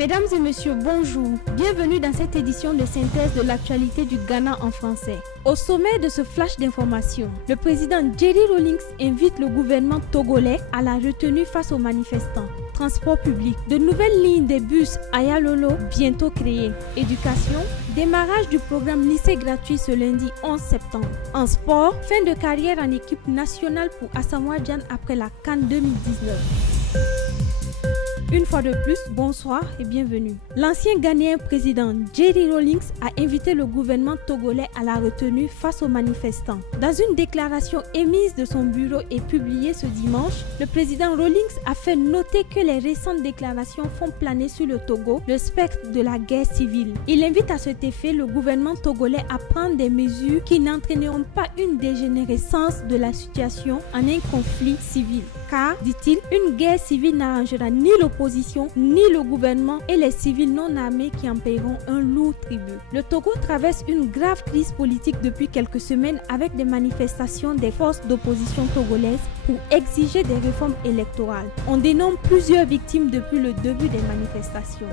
Mesdames et messieurs, bonjour. Bienvenue dans cette édition de synthèse de l'actualité du Ghana en français. Au sommet de ce flash d'information, le président Jerry Rawlings invite le gouvernement togolais à la retenue face aux manifestants. Transport public, de nouvelles lignes des bus Ayalolo bientôt créées. Éducation, démarrage du programme lycée gratuit ce lundi 11 septembre. En sport, fin de carrière en équipe nationale pour Asamoah Gyan après la CAN 2019. Une fois de plus, bonsoir et bienvenue. L'ancien Ghanéen président Jerry Rawlings a invité le gouvernement togolais à la retenue face aux manifestants. Dans une déclaration émise de son bureau et publiée ce dimanche, le président Rawlings a fait noter que les récentes déclarations font planer sur le Togo le spectre de la guerre civile. Il invite à cet effet le gouvernement togolais à prendre des mesures qui n'entraîneront pas une dégénérescence de la situation en un conflit civil. Car, dit-il, une guerre civile n'arrangera ni l'opposition, ni le gouvernement et les civils non armés qui en paieront un lourd tribut. Le Togo traverse une grave crise politique depuis quelques semaines avec des manifestations des forces d'opposition togolaises pour exiger des réformes électorales. On dénombre plusieurs victimes depuis le début des manifestations.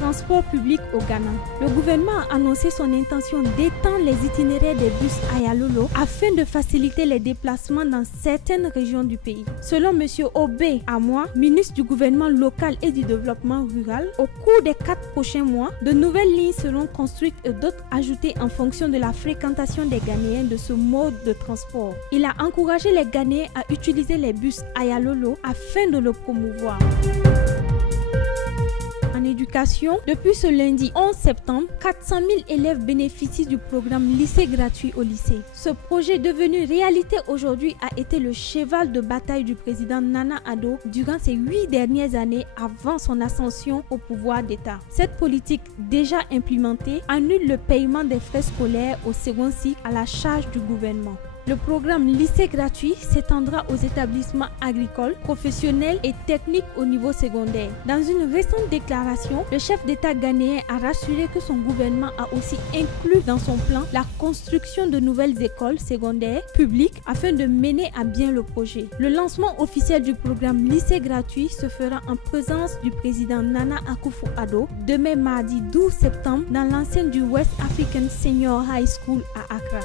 Transport public au Ghana. Le gouvernement a annoncé son intention d'étendre les itinéraires des bus Ayalolo afin de faciliter les déplacements dans certaines régions du pays. Selon M. Obey Amoah, ministre du gouvernement local et du développement rural, au cours des 4 prochains mois, de nouvelles lignes seront construites et d'autres ajoutées en fonction de la fréquentation des Ghanéens de ce mode de transport. Il a encouragé les Ghanéens à utiliser les bus Ayalolo afin de le promouvoir. En éducation, depuis ce lundi 11 septembre, 400 000 élèves bénéficient du programme lycée gratuit au lycée. Ce projet devenu réalité aujourd'hui a été le cheval de bataille du président Nana Addo durant ces 8 dernières années avant son ascension au pouvoir d'État. Cette politique déjà implémentée annule le paiement des frais scolaires au second cycle à la charge du gouvernement. Le programme lycée gratuit s'étendra aux établissements agricoles, professionnels et techniques au niveau secondaire. Dans une récente déclaration, le chef d'État ghanéen a rassuré que son gouvernement a aussi inclus dans son plan la construction de nouvelles écoles secondaires publiques afin de mener à bien le projet. Le lancement officiel du programme lycée gratuit se fera en présence du président Nana Akufo-Addo demain mardi 12 septembre dans l'enceinte du West African Senior High School à Accra.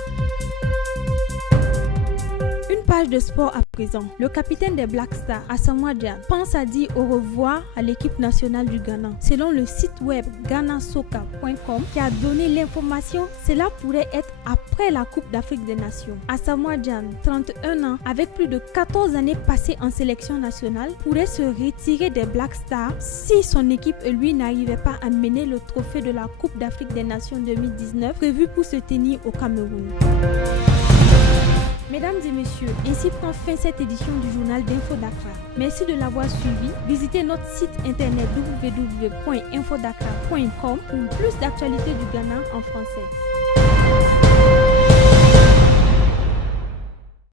Page de sport à présent. Le capitaine des Black Stars, Asamoah Gyan, pense à dire au revoir à l'équipe nationale du Ghana. Selon le site web ghanasoccer.com qui a donné l'information, cela pourrait être après la Coupe d'Afrique des Nations. Asamoah Gyan, 31 ans, avec plus de 14 années passées en sélection nationale, pourrait se retirer des Black Stars si son équipe et lui n'arrivaient pas à mener le trophée de la Coupe d'Afrique des Nations 2019 prévu pour se tenir au Cameroun. Mesdames et messieurs, ainsi prend fin cette édition du journal d'Info Dakar. Merci de l'avoir suivi. Visitez notre site internet www.infodakar.com pour plus d'actualités du Ghana en français.